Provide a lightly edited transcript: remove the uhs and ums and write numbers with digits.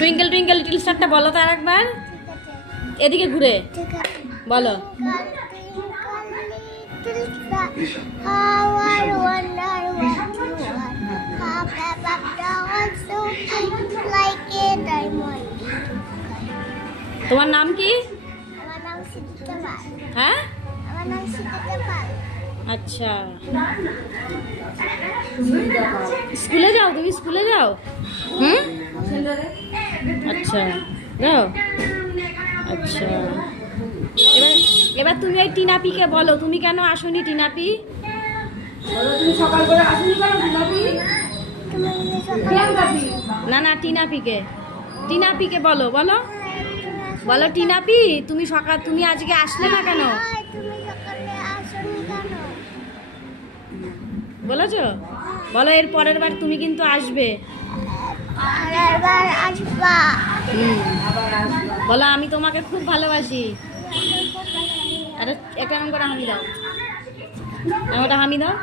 Twinkle twinkle little স্টারটা বলো তো আরেকবার। এদিকে ঘুরে বলো। তোমার নাম কি? হ্যাঁ, আচ্ছা। স্কুলে যাও তুমি? স্কুলে যাও? হুম, আচ্ছা যাও। আচ্ছা, এবার এবার তুমি ওই টিনাপিকে বলো তুমি কেন আসোনি। টিনাপি, সকাল করে আসুনি কেন টিনাপি? না না, টিনাপিকে, টিনাপিকে বলো, বলো বলো টিনাপি তুমি সকাল, তুমি আজকে আসলে না কেন? বলেছো? বলো এর পরের বার তুমি কিন্তু আসবে। বলো আমি তোমাকে খুব ভালোবাসি। আরে একটা নাম করে হামি দাও, একটা হামি দাও।